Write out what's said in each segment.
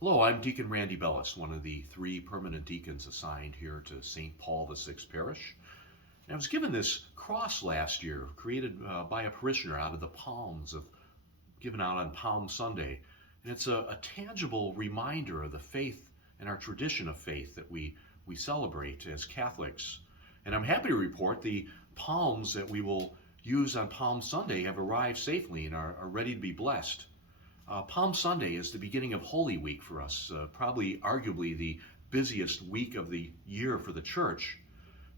Hello, I'm Deacon Randy Belice, one of the 3 permanent deacons assigned here to St. Paul VI Parish. And I was given this cross last year, created by a parishioner out of the palms given out on Palm Sunday. And it's a tangible reminder of the faith and our tradition of faith that we celebrate as Catholics. And I'm happy to report the palms that we will use on Palm Sunday have arrived safely and are ready to be blessed. Palm Sunday is the beginning of Holy Week for us, probably arguably the busiest week of the year for the church.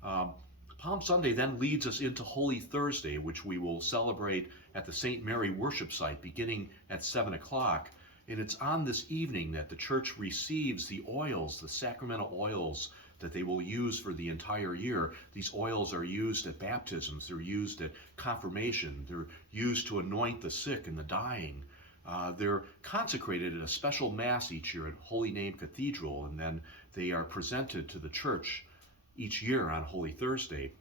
Palm Sunday then leads us into Holy Thursday, which we will celebrate at the St. Mary worship site beginning at 7 o'clock. And it's on this evening that the church receives the oils, the sacramental oils that they will use for the entire year. These oils are used at baptisms, they're used at confirmation, they're used to anoint the sick and the dying. They're consecrated at a special Mass each year at Holy Name Cathedral, and then they are presented to the church each year on Holy Thursday.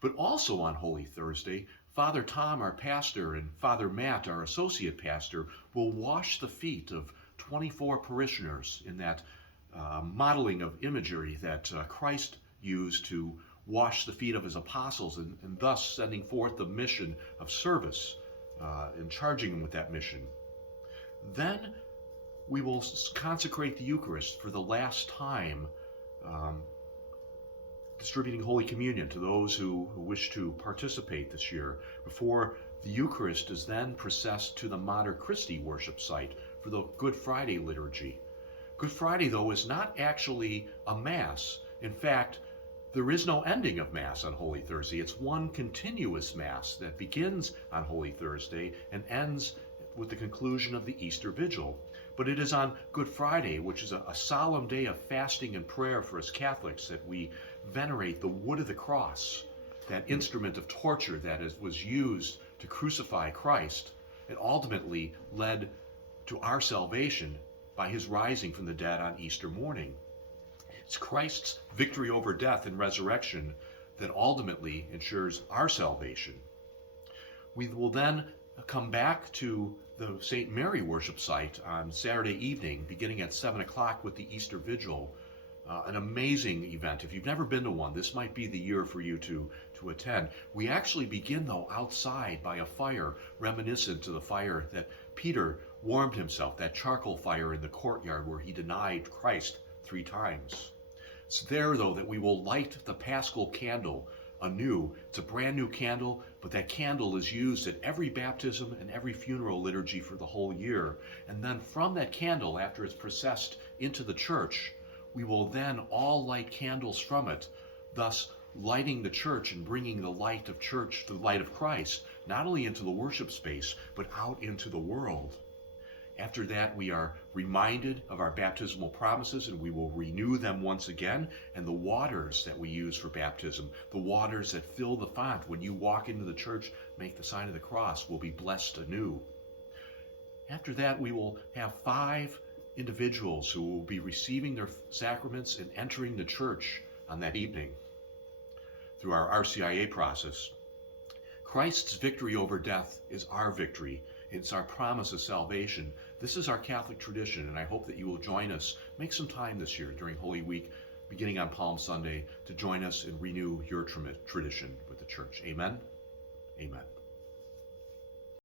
But also on Holy Thursday, Father Tom, our pastor, and Father Matt, our associate pastor, will wash the feet of 24 parishioners in that modeling of imagery that Christ used to wash the feet of his apostles, and thus sending forth the mission of service and charging them with that mission. Then we will consecrate the Eucharist for the last time, distributing Holy Communion to those who wish to participate this year, before the Eucharist is then processed to the Mater Christi worship site for the Good Friday liturgy. Good Friday, though, is not actually a Mass. In fact, there is no ending of Mass on Holy Thursday. It's one continuous Mass that begins on Holy Thursday and ends with the conclusion of the Easter Vigil. But it is on Good Friday, which is a solemn day of fasting and prayer for us Catholics, that we venerate the wood of the cross, that instrument of torture that was used to crucify Christ and ultimately led to our salvation by his rising from the dead on Easter morning. It's Christ's victory over death and resurrection that ultimately ensures our salvation. We will then come back to the St. Mary worship site on Saturday evening, beginning at 7 o'clock with the Easter Vigil. An amazing event. If you've never been to one, this might be the year for you to attend. We actually begin, though, outside by a fire reminiscent to the fire that Peter warmed himself, that charcoal fire in the courtyard where he denied Christ 3 times. It's there, though, that we will light the Paschal candle anew. It's a brand new candle, but that candle is used at every baptism and every funeral liturgy for the whole year. And then from that candle, after it's processed into the church, we will then all light candles from it, thus lighting the church and bringing the light of church, the light of Christ, not only into the worship space, but out into the world. After that, we are reminded of our baptismal promises, and we will renew them once again. And the waters that we use for baptism, the waters that fill the font when you walk into the church, make the sign of the cross, will be blessed anew. After that, we will have 5 individuals who will be receiving their sacraments and entering the church on that evening through our RCIA process. Christ's victory over death is our victory. It's our promise of salvation. This is our Catholic tradition, and I hope that you will join us. Make some time this year during Holy Week, beginning on Palm Sunday, to join us and renew your tradition with the church. Amen? Amen.